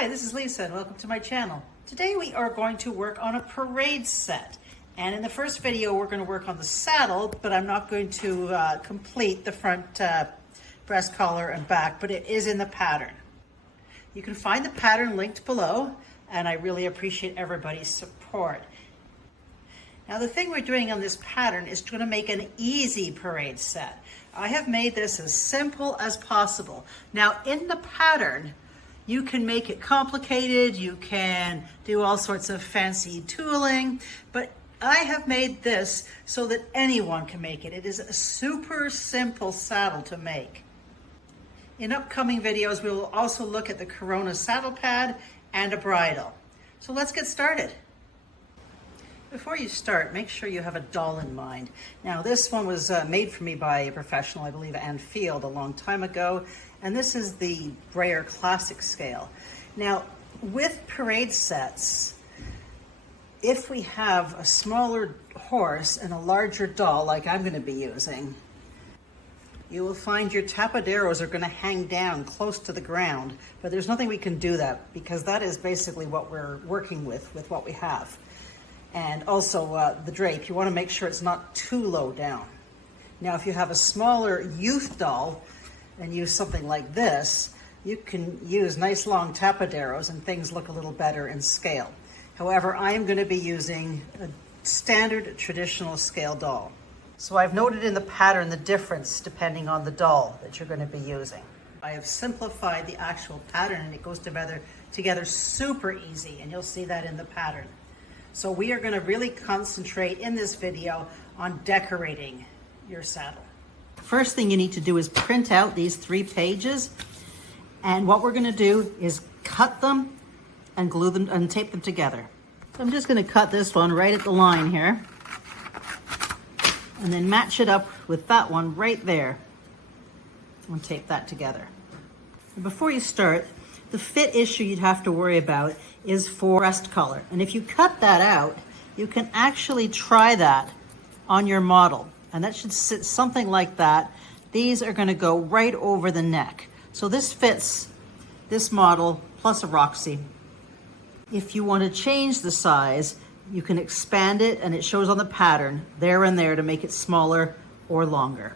Hi, this is Lisa and welcome to my channel. Today we are going to work on a parade set. And in the first video we're going to work on the saddle, but I'm not going to complete the front breast collar and back, but it is in the pattern. You can find the pattern linked below, and I really appreciate everybody's support. Now the thing we're doing on this pattern is going to make an easy parade set. I have made this as simple as possible. Now in the pattern, you can make it complicated, you can do all sorts of fancy tooling, but I have made this so that anyone can make it. It is a super simple saddle to make. In upcoming videos, we will also look at the Corona saddle pad and a bridle. So let's get started. Before you start, make sure you have a doll in mind. Now this one was made for me by a professional, I believe Ann Field, a long time ago. And this is the Brayer Classic scale. Now with parade sets, if we have a smaller horse and a larger doll like I'm going to be using, you will find your tapaderos are going to hang down close to the ground, but there's nothing we can do that because that is basically what we're working with what we have. And also the drape, you want to make sure it's not too low down. Now if you have a smaller youth doll and use something like this, you can use nice long tapaderos and things look a little better in scale. However, I am going to be using a standard traditional scale doll. So I've noted in the pattern the difference depending on the doll that you're going to be using. I have simplified the actual pattern and it goes together super easy, and you'll see that in the pattern. So we are going to really concentrate in this video on decorating your saddle. First thing you need to do is print out these 3 pages, and what we're going to do is cut them and glue them and tape them together. So I'm just going to cut this one right at the line here and then match it up with that one right there and tape that together. And before you start, the fit issue you'd have to worry about is for breast color. And if you cut that out, you can actually try that on your model. And that should sit something like that. These are going to go right over the neck. So this fits this model plus a Roxy. If you want to change the size, you can expand it, and it shows on the pattern there and there to make it smaller or longer.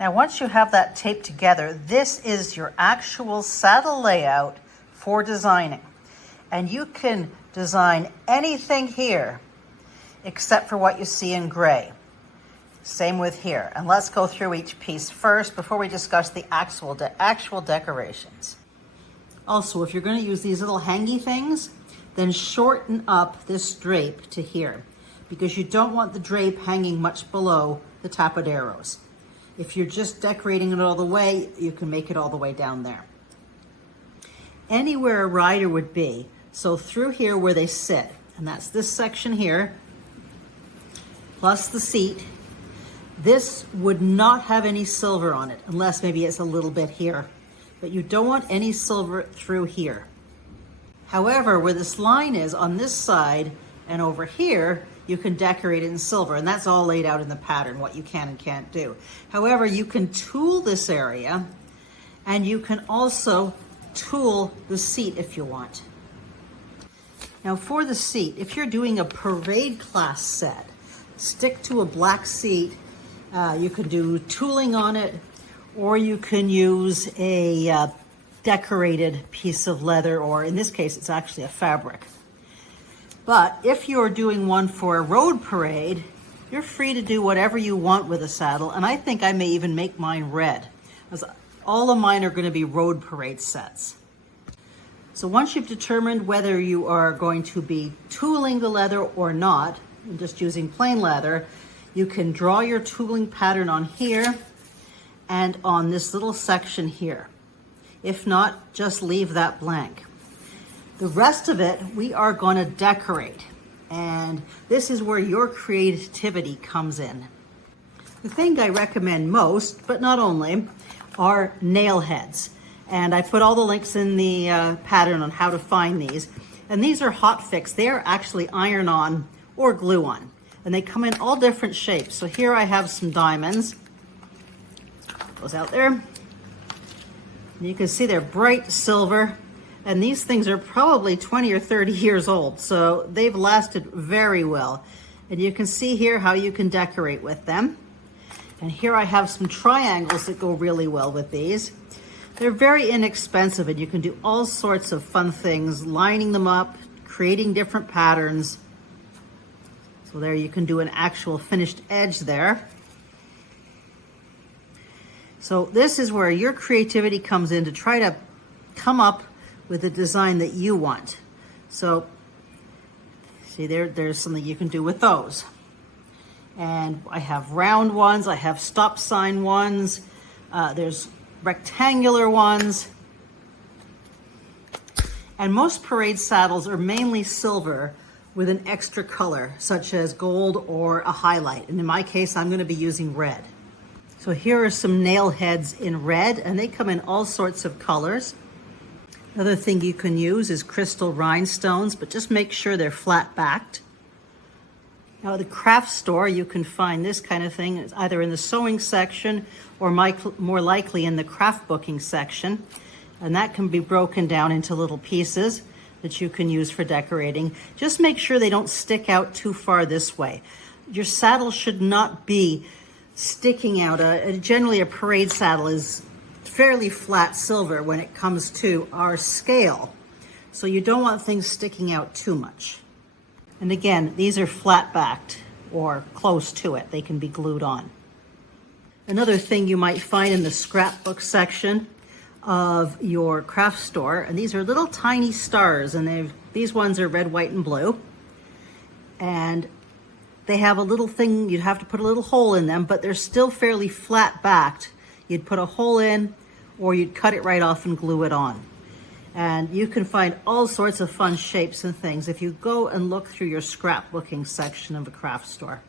Now once you have that taped together, this is your actual saddle layout for designing. And you can design anything here except for what you see in gray. Same with here. And let's go through each piece first before we discuss the actual decorations. Also, if you're going to use these little hangy things, then shorten up this drape to here because you don't want the drape hanging much below the tapaderos. If you're just decorating it all the way, you can make it all the way down there. Anywhere a rider would be, so through here where they sit, and that's this section here, plus the seat, this would not have any silver on it, unless maybe it's a little bit here, but you don't want any silver through here. However, where this line is on this side and over here, you can decorate it in silver, and that's all laid out in the pattern, what you can and can't do. However, you can tool this area, and you can also tool the seat if you want. Now for the seat, if you're doing a parade class set, stick to a black seat. You can do tooling on it, or you can use a decorated piece of leather, or in this case, it's actually a fabric. But if you're doing one for a road parade, you're free to do whatever you want with a saddle, and I think I may even make mine red, as all of mine are going to be road parade sets. So once you've determined whether you are going to be tooling the leather or not, and just using plain leather, you can draw your tooling pattern on here and on this little section here. If not, just leave that blank. The rest of it, we are going to decorate. And this is where your creativity comes in. The thing I recommend most, but not only, are nail heads. And I put all the links in the pattern on how to find these. And these are hot fix. They are actually iron on or glue on. And they come in all different shapes. So here I have some diamonds. Goes out there. And you can see they're bright silver. And these things are probably 20 or 30 years old, so they've lasted very well. And you can see here how you can decorate with them. And here I have some triangles that go really well with these. They're very inexpensive, and you can do all sorts of fun things, lining them up, creating different patterns. So there you can do an actual finished edge there. So this is where your creativity comes in to try to come up with a design that you want. So see there's something you can do with those. And I have round ones, I have stop sign ones, there's rectangular ones. And most parade saddles are mainly silver with an extra color, such as gold or a highlight. And in my case, I'm going to be using red. So here are some nail heads in red, and they come in all sorts of colors. Another thing you can use is crystal rhinestones, but just make sure they're flat backed. Now at the craft store, you can find this kind of thing. It's either in the sewing section or more likely in the craft booking section. And that can be broken down into little pieces that you can use for decorating. Just make sure they don't stick out too far this way. Your saddle should not be sticking out. Generally a parade saddle is fairly flat silver when it comes to our scale. So you don't want things sticking out too much. And again, these are flat backed or close to it. They can be glued on. Another thing you might find in the scrapbook section of your craft store, and these are little tiny stars, and these ones are red, white, and blue. And they have a little thing, you'd have to put a little hole in them, but they're still fairly flat backed. You'd put a hole in, or you'd cut it right off and glue it on. And you can find all sorts of fun shapes and things if you go and look through your scrapbooking section of a craft store.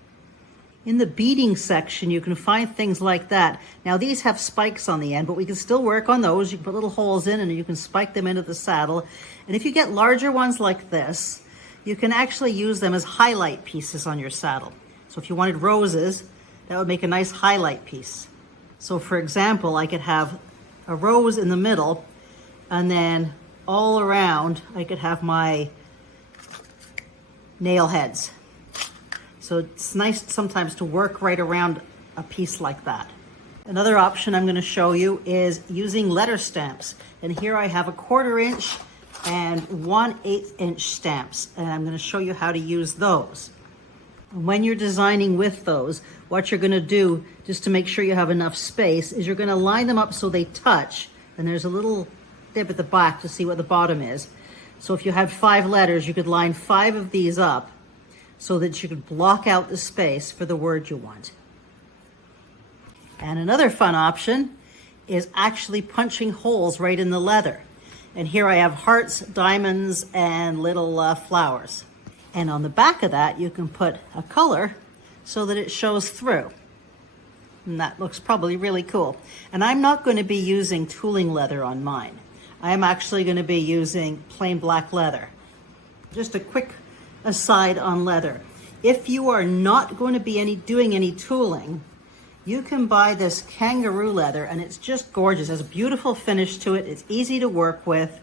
In the beading section, you can find things like that. Now these have spikes on the end, but we can still work on those. You can put little holes in and you can spike them into the saddle. And if you get larger ones like this, you can actually use them as highlight pieces on your saddle. So if you wanted roses, that would make a nice highlight piece. So for example, I could have a rose in the middle, and then all around, I could have my nail heads. So it's nice sometimes to work right around a piece like that. Another option I'm going to show you is using letter stamps. And here I have a 1/4 inch and 1/8 inch stamps. And I'm going to show you how to use those. When you're designing with those, what you're going to do, just to make sure you have enough space, is you're going to line them up so they touch. And there's a little dip at the back to see what the bottom is. So if you had 5 letters, you could line 5 of these up so that you could block out the space for the word you want. And another fun option is actually punching holes right in the leather. And here I have hearts, diamonds, and little flowers. And on the back of that, you can put a color so that it shows through. And that looks probably really cool. And I'm not going to be using tooling leather on mine. I am actually going to be using plain black leather. Just a quick aside on leather. If you are not going to be doing any tooling, you can buy this kangaroo leather, and it's just gorgeous. It has a beautiful finish to it. It's easy to work with,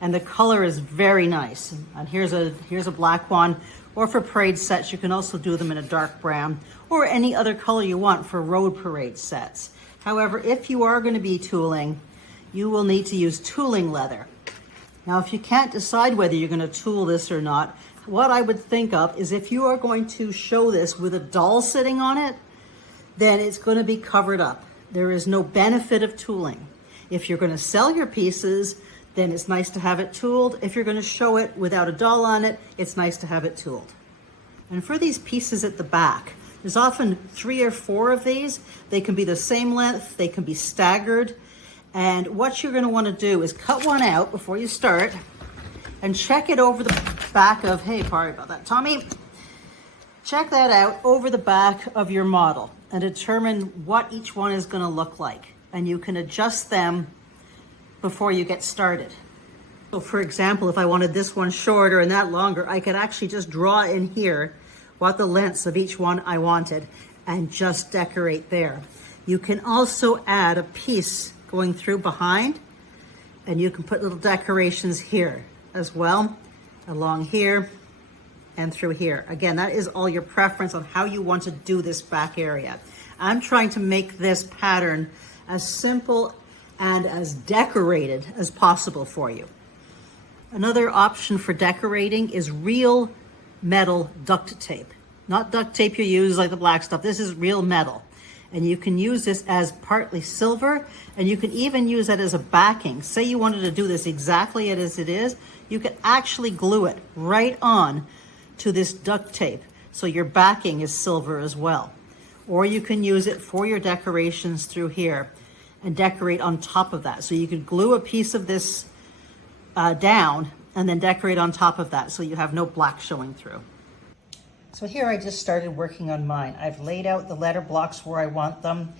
and the color is very nice. And here's a black one. Or for parade sets, you can also do them in a dark brown or any other color you want for road parade sets. However, if you are going to be tooling, you will need to use tooling leather. Now, if you can't decide whether you're going to tool this or not, what I would think of is if you are going to show this with a doll sitting on it, then it's going to be covered up. There is no benefit of tooling. If you're going to sell your pieces, then it's nice to have it tooled. If you're going to show it without a doll on it, it's nice to have it tooled. And for these pieces at the back, there's often 3 or 4 of these. They can be the same length, they can be staggered. And what you're going to want to do is cut one out before you start and check it over the back of, hey, sorry about that, Tommy. Check that out over the back of your model and determine what each one is going to look like. And you can adjust them before you get started. So for example, if I wanted this one shorter and that longer, I could actually just draw in here what the lengths of each one I wanted and just decorate there. You can also add a piece going through behind And you can put little decorations here as well, along here and through here. Again, that is all your preference on how you want to do this back area. I'm trying to make this pattern as simple and as decorated as possible for you. Another option for decorating is real metal duct tape. Not duct tape you use like the black stuff. This is real metal. And you can use this as partly silver, and you can even use it as a backing. Say you wanted to do this exactly as it is, you could actually glue it right on to this duct tape, so your backing is silver as well. Or you can use it for your decorations through here and decorate on top of that. So you could glue a piece of this down and then decorate on top of that so you have no black showing through. So here I just started working on mine. I've laid out the letter blocks where I want them.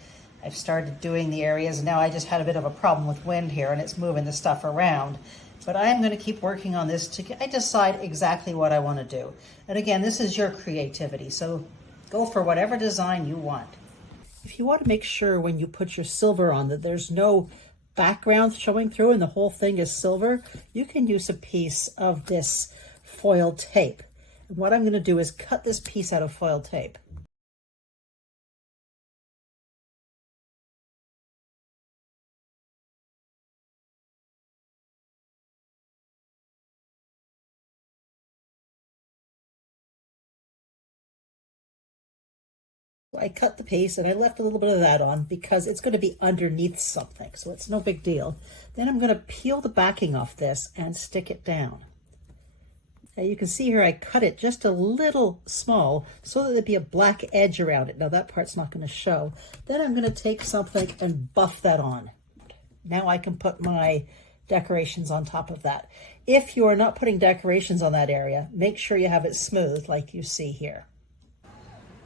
I've started doing the areas. Now I just had a bit of a problem with wind here and it's moving the stuff around. But I'm going to keep working on this to I decide exactly what I want to do. And again, this is your creativity, so go for whatever design you want. If you want to make sure when you put your silver on that there's no background showing through and the whole thing is silver, you can use a piece of this foil tape. And what I'm going to do is cut this piece out of foil tape. I cut the piece and I left a little bit of that on because it's going to be underneath something, so it's no big deal. Then I'm going to peel the backing off this and stick it down. Now you can see here I cut it just a little small so that there'd be a black edge around it. Now that part's not going to show. Then I'm going to take something and buff that on. Now I can put my decorations on top of that. If you are not putting decorations on that area, make sure you have it smooth like you see here.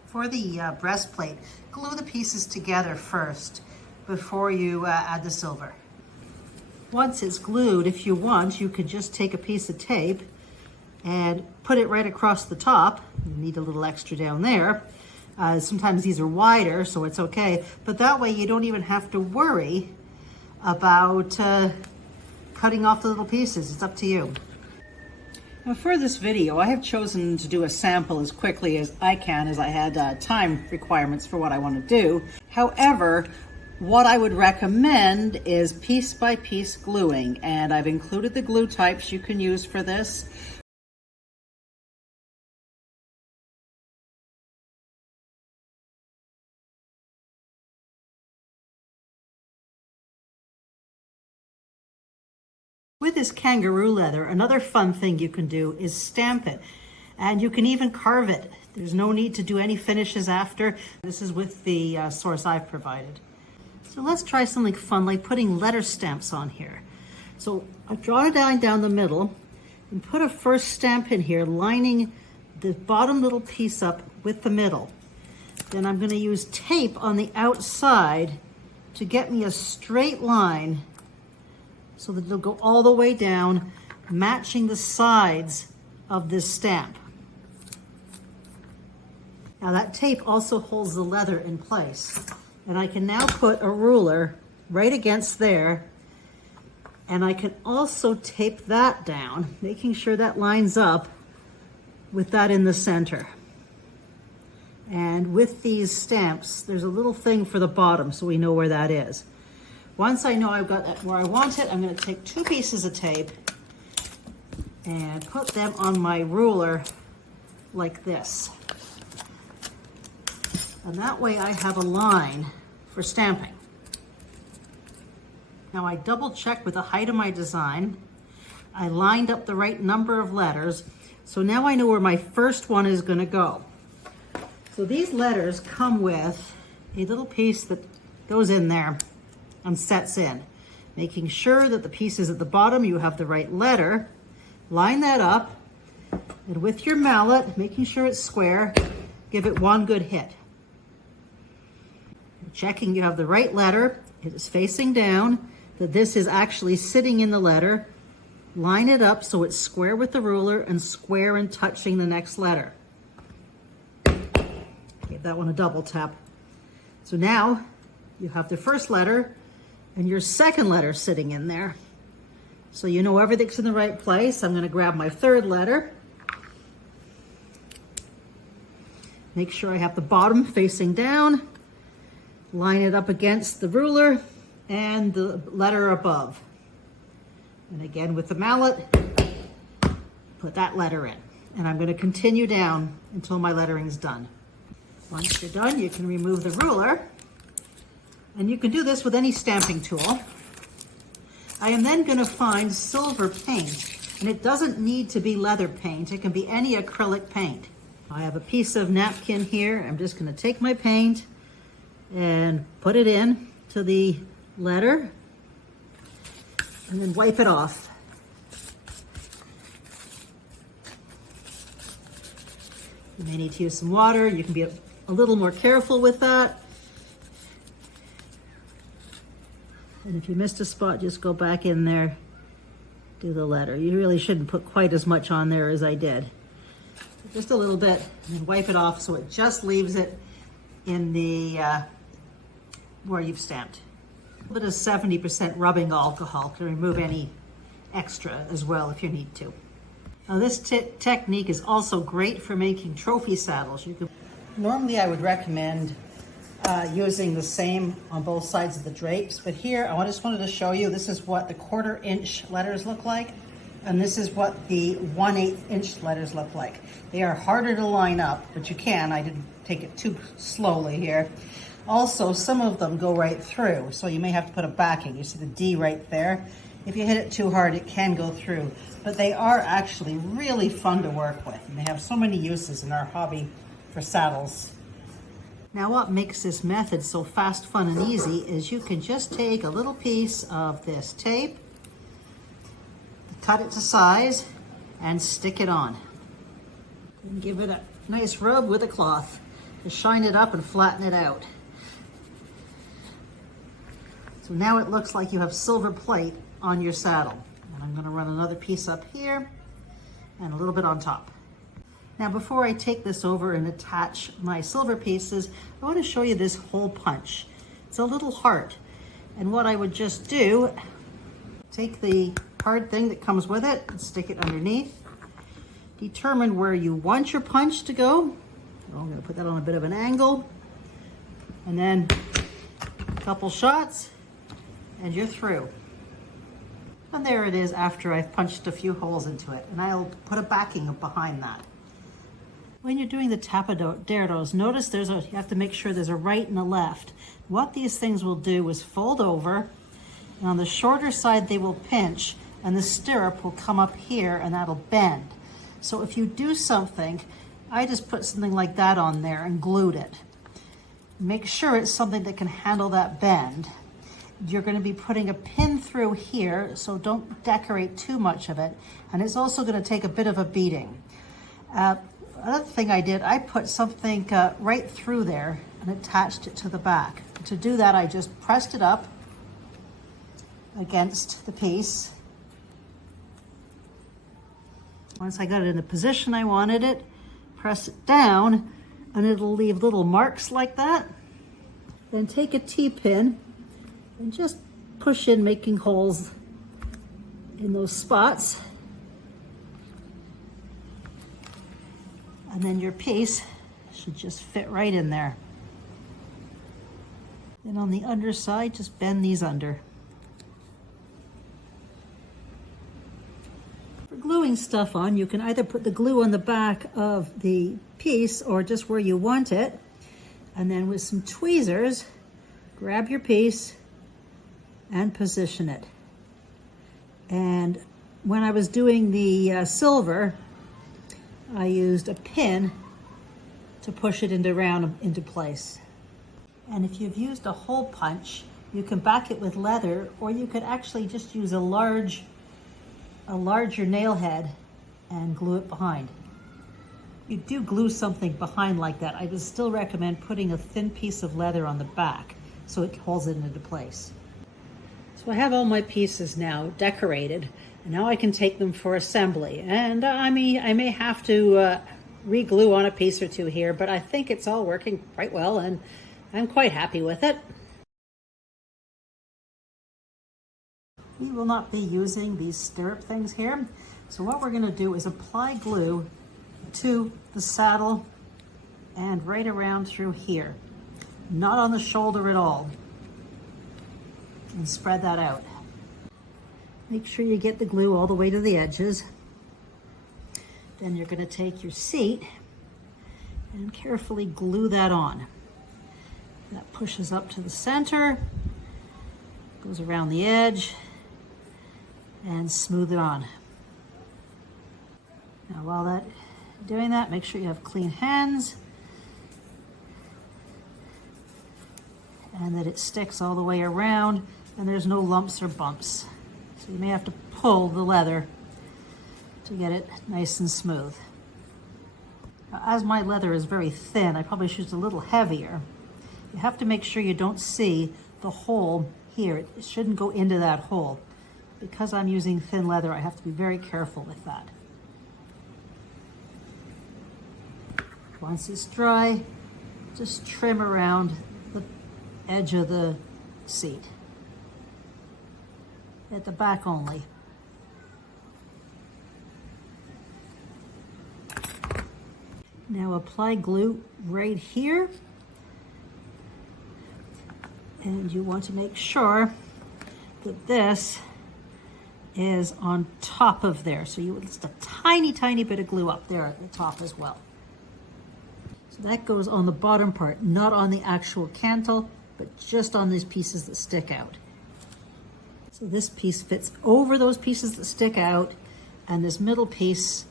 For the breastplate, glue the pieces together first before you add the silver. Once it's glued, if you want, you could just take a piece of tape and put it right across the top. You need a little extra down there. Sometimes these are wider, so it's okay. But that way you don't even have to worry about cutting off the little pieces. It's up to you. Now for this video, I have chosen to do a sample as quickly as I can, as I had time requirements for what I want to do. However, what I would recommend is piece by piece gluing, and I've included the glue types you can use for this. With this kangaroo leather, another fun thing you can do is stamp it, and you can even carve it. There's no need to do any finishes after. This is with the source I've provided. So let's try something fun like putting letter stamps on here. So I've drawn a line down the middle and put a first stamp in here, lining the bottom little piece up with the middle. Then I'm going to use tape on the outside to get me a straight line so that it'll go all the way down, matching the sides of this stamp. Now that tape also holds the leather in place. And I can now put a ruler right against there, and I can also tape that down, making sure that lines up with that in the center. And with these stamps, there's a little thing for the bottom so we know where that is. Once I know I've got that where I want it, I'm going to take two pieces of tape and put them on my ruler like this. And that way I have a line for stamping. Now I double check with the height of my design. I lined up the right number of letters. So now I know where my first one is going to go. So these letters come with a little piece that goes in there and sets in, making sure that the pieces at the bottom, you have the right letter. Line that up, and with your mallet, making sure it's square, give it one good hit. Checking you have the right letter, it is facing down, that this is actually sitting in the letter. Line it up so it's square with the ruler and square and touching the next letter. Give that one a double tap. So now you have the first letter and your second letter sitting in there. So you know everything's in the right place. I'm going to grab my third letter. Make sure I have the bottom facing down. Line it up against the ruler and the letter above. And again with the mallet, put that letter in. And I'm going to continue down until my lettering is done. Once you're done, you can remove the ruler. And you can do this with any stamping tool. I am then going to find silver paint. And it doesn't need to be leather paint. It can be any acrylic paint. I have a piece of napkin here. I'm just going to take my paint and put it in to the letter and then wipe it off. You may need to use some water. You can be a little more careful with that. And if you missed a spot, just go back in there, do the letter. You really shouldn't put quite as much on there as I did. Just a little bit, and wipe it off so it just leaves it in the where you've stamped. A bit of 70% rubbing alcohol can remove any extra as well if you need to. Now this technique is also great for making trophy saddles. Normally I would recommend using the same on both sides of the drapes, but here I just wanted to show you, this is what the 1/4 inch letters look like, and this is what the 1/8 inch letters look like. They are harder to line up, but you can. I didn't take it too slowly here. Also, some of them go right through, so you may have to put a backing. You see the D right there? If you hit it too hard, it can go through. But they are actually really fun to work with, and they have so many uses in our hobby for saddles. Now what makes this method so fast, fun, and easy is you can just take a little piece of this tape, cut it to size, and stick it on. And give it a nice rub with a cloth to shine it up and flatten it out. So now it looks like you have silver plate on your saddle. And I'm going to run another piece up here and a little bit on top. Now before I take this over and attach my silver pieces, I want to show you this hole punch. It's a little heart. And what I would just do, take the hard thing that comes with it and stick it underneath. Determine where you want your punch to go. So I'm going to put that on a bit of an angle. And then a couple shots and you're through. And there it is after I've punched a few holes into it. And I'll put a backing behind that. When you're doing the tapaderos, notice you have to make sure there's a right and a left. What these things will do is fold over, and on the shorter side they will pinch, and the stirrup will come up here and that'll bend. So if you do something, I just put something like that on there and glued it. Make sure it's something that can handle that bend. You're going to be putting a pin through here, so don't decorate too much of it. And it's also going to take a bit of a beating. Another thing I did, I put something right through there and attached it to the back. To do that, I just pressed it up against the piece. Once I got it in the position I wanted it, press it down and it'll leave little marks like that. Then take a T-pin and just push in, making holes in those spots. And then your piece should just fit right in there. Then on the underside, just bend these under. For gluing stuff on, you can either put the glue on the back of the piece or just where you want it. And then with some tweezers, grab your piece and position it. And when I was doing the silver, I used a pin to push it into place. And if you've used a hole punch, you can back it with leather, or you could actually just use a larger nail head and glue it behind. If you do glue something behind like that, I would still recommend putting a thin piece of leather on the back so it holds it into place. So I have all my pieces now decorated, and now I can take them for assembly. And I may have to re-glue on a piece or two here, but I think it's all working quite well, and I'm quite happy with it. We will not be using these stirrup things here. So what we're gonna do is apply glue to the saddle and right around through here. Not on the shoulder at all. And spread that out. Make sure you get the glue all the way to the edges. Then you're gonna take your seat and carefully glue that on. That pushes up to the center, goes around the edge, and smooth it on. Now while doing that, make sure you have clean hands and that it sticks all the way around and there's no lumps or bumps. So you may have to pull the leather to get it nice and smooth. Now, as my leather is very thin, I probably should use a little heavier. You have to make sure you don't see the hole here. It shouldn't go into that hole. Because I'm using thin leather, I have to be very careful with that. Once it's dry, just trim around the edge of the seat. At the back only. Now apply glue right here. And you want to make sure that this is on top of there. So just a tiny, tiny bit of glue up there at the top as well. So that goes on the bottom part, not on the actual cantle, but just on these pieces that stick out. So this piece fits over those pieces that stick out, and this middle piece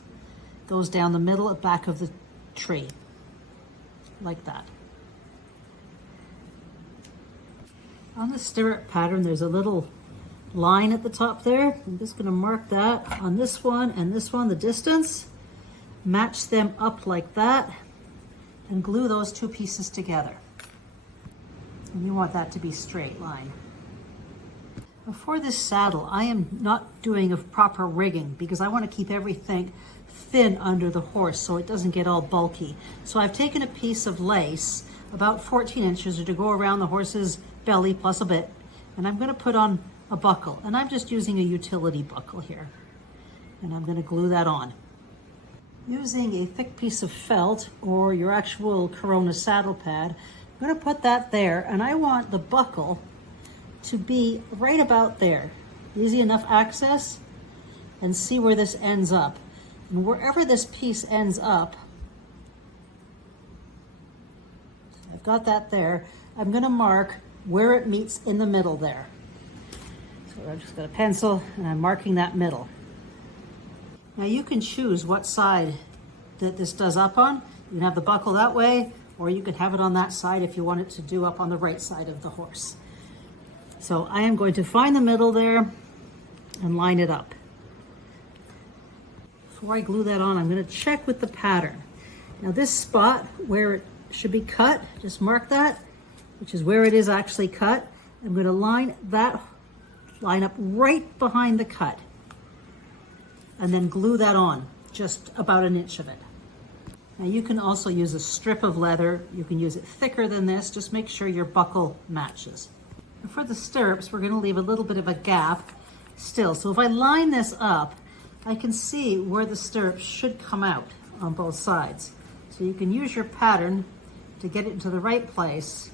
goes down the middle at back of the tree, like that. On the stirrup pattern, there's a little line at the top there. I'm just gonna mark that on this one and this one, the distance. Match them up like that and glue those two pieces together. And you want that to be straight line. For this saddle, I am not doing a proper rigging because I want to keep everything thin under the horse so it doesn't get all bulky. So I've taken a piece of lace, about 14 inches, to go around the horse's belly plus a bit, and I'm going to put on a buckle, and I'm just using a utility buckle here, and I'm going to glue that on. Using a thick piece of felt or your actual Corona saddle pad, I'm going to put that there, and I want the buckle to be right about there. Easy enough access, and see where this ends up. And wherever this piece ends up, I've got that there, I'm going to mark where it meets in the middle there. So I've just got a pencil and I'm marking that middle. Now you can choose what side that this does up on. You can have the buckle that way, or you can have it on that side if you want it to do up on the right side of the horse. So I am going to find the middle there and line it up. Before I glue that on, I'm going to check with the pattern. Now this spot where it should be cut, just mark that, which is where it is actually cut. I'm going to line up right behind the cut and then glue that on, just about an inch of it. Now you can also use a strip of leather. You can use it thicker than this. Just make sure your buckle matches. And for the stirrups, we're going to leave a little bit of a gap still. So if I line this up, I can see where the stirrups should come out on both sides. So you can use your pattern to get it into the right place.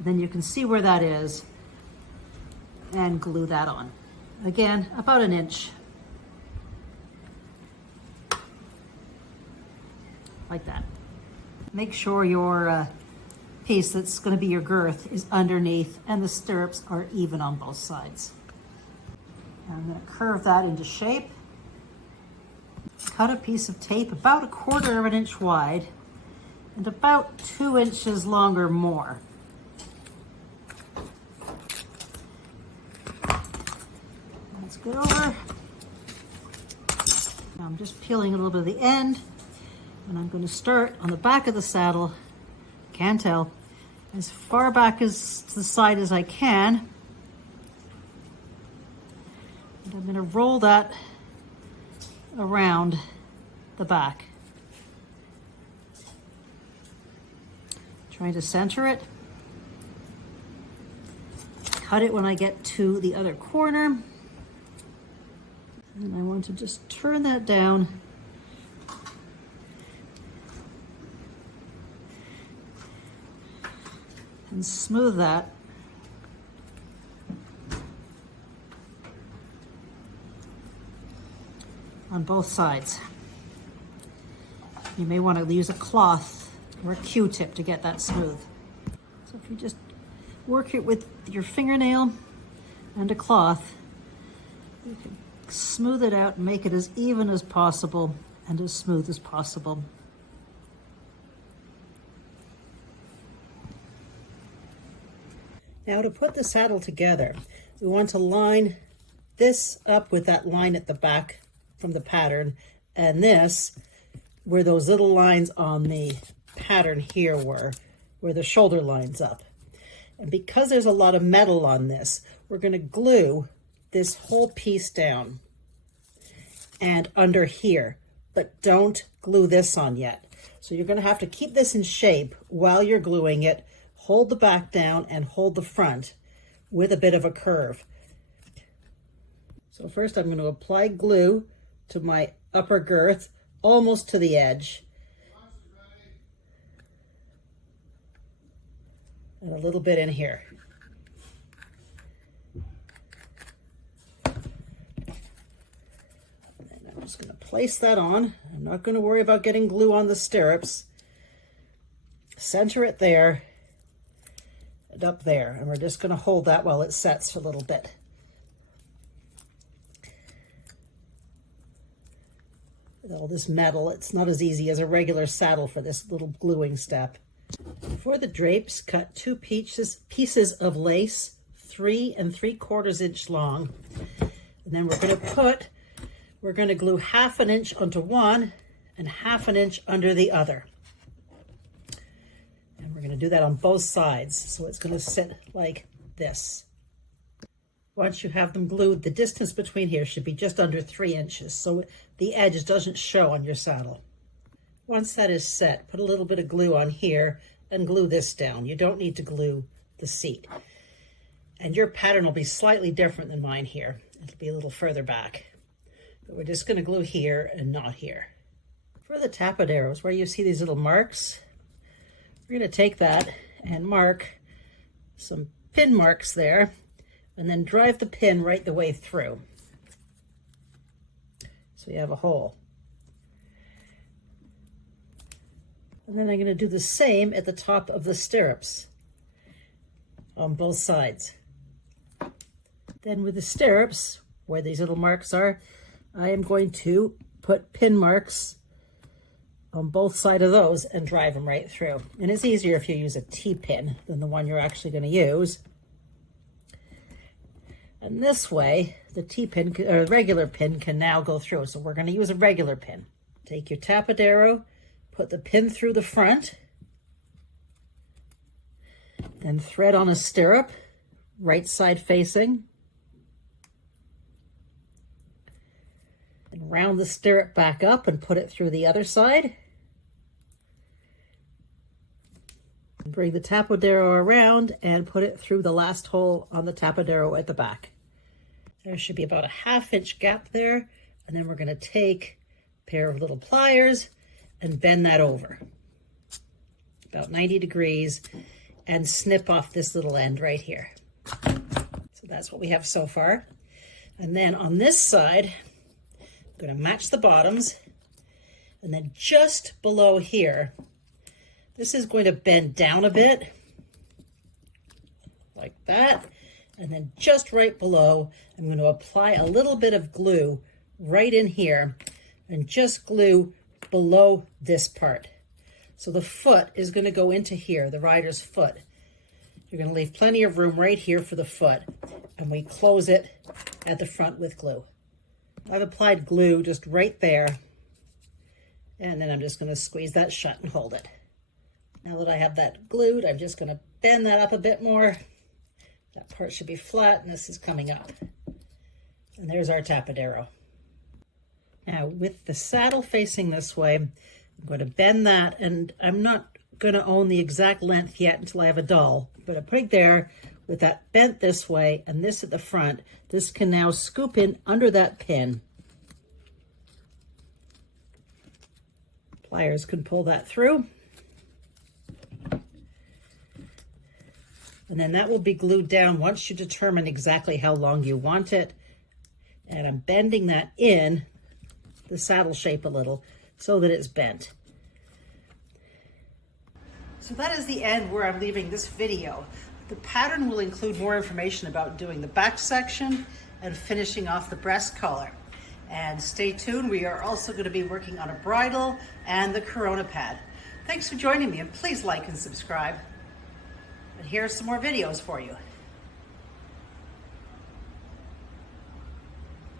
Then you can see where that is and glue that on. Again, about an inch. Like that. Make sure your piece that's going to be your girth is underneath and the stirrups are even on both sides. Now I'm going to curve that into shape. Cut a piece of tape about 1/4 inch wide and about 2 inches longer more. Let's get over. Now I'm just peeling a little bit of the end, and I'm going to start on the back of the saddle. Can't tell. As far back as to the side as I can. And I'm going to roll that around the back. Trying to center it. Cut it when I get to the other corner. And I want to just turn that down. And smooth that. On both sides. You may want to use a cloth or a Q-tip to get that smooth. So if you just work it with your fingernail and a cloth, you can smooth it out and make it as even as possible and as smooth as possible. Now to put the saddle together, we want to line this up with that line at the back from the pattern, and this where those little lines on the pattern here were, where the shoulder lines up. And because there's a lot of metal on this, we're going to glue this whole piece down and under here, but don't glue this on yet. So you're going to have to keep this in shape while you're gluing it. Hold the back down and hold the front with a bit of a curve. So first I'm going to apply glue to my upper girth, almost to the edge. And a little bit in here. And I'm just going to place that on. I'm not going to worry about getting glue on the stirrups. Center it there and up there. And we're just going to hold that while it sets for a little bit. With all this metal, it's not as easy as a regular saddle for this little gluing step. For the drapes, cut 2 pieces of lace, 3 3/4 inch long. And then we're going to glue 1/2 inch onto one and 1/2 inch under the other. And we're going to do that on both sides. So it's going to sit like this. Once you have them glued, the distance between here should be just under 3 inches, so the edge doesn't show on your saddle. Once that is set, put a little bit of glue on here and glue this down. You don't need to glue the seat. And your pattern will be slightly different than mine here. It'll be a little further back. But we're just going to glue here and not here. For the tapaderos, where you see these little marks, we're going to take that and mark some pin marks there, and then drive the pin right the way through. So you have a hole. And then I'm going to do the same at the top of the stirrups on both sides. Then with the stirrups, where these little marks are, I am going to put pin marks on both sides of those and drive them right through. And it's easier if you use a T-pin than the one you're actually going to use. And this way, the T-pin, or regular pin, can now go through. So we're going to use a regular pin. Take your tapadero, put the pin through the front, then thread on a stirrup, right side facing, and round the stirrup back up and put it through the other side. Bring the tapadero around and put it through the last hole on the tapadero at the back. There should be about a 1/2 inch gap there, and then we're going to take a pair of little pliers and bend that over about 90 degrees and snip off this little end right here. So that's what we have so far. And then on this side, I'm going to match the bottoms, and then just below here, this is going to bend down a bit, like that. And then just right below, I'm going to apply a little bit of glue right in here and just glue below this part. So the foot is going to go into here, the rider's foot. You're going to leave plenty of room right here for the foot, and we close it at the front with glue. I've applied glue just right there, and then I'm just going to squeeze that shut and hold it. Now that I have that glued, I'm just going to bend that up a bit more. That part should be flat, and this is coming up. And there's our tapadero. Now, with the saddle facing this way, I'm going to bend that, and I'm not going to own the exact length yet until I have a doll. But I put it there with that bent this way and this at the front. This can now scoop in under that pin Pliers can pull that through. And then that will be glued down once you determine exactly how long you want it. And I'm bending that in the saddle shape a little so that it's bent. So that is the end where I'm leaving this video. The pattern will include more information about doing the back section and finishing off the breast collar. And stay tuned, we are also going to be working on a bridle and the Corona pad. Thanks for joining me, and please like and subscribe. And here are some more videos for you.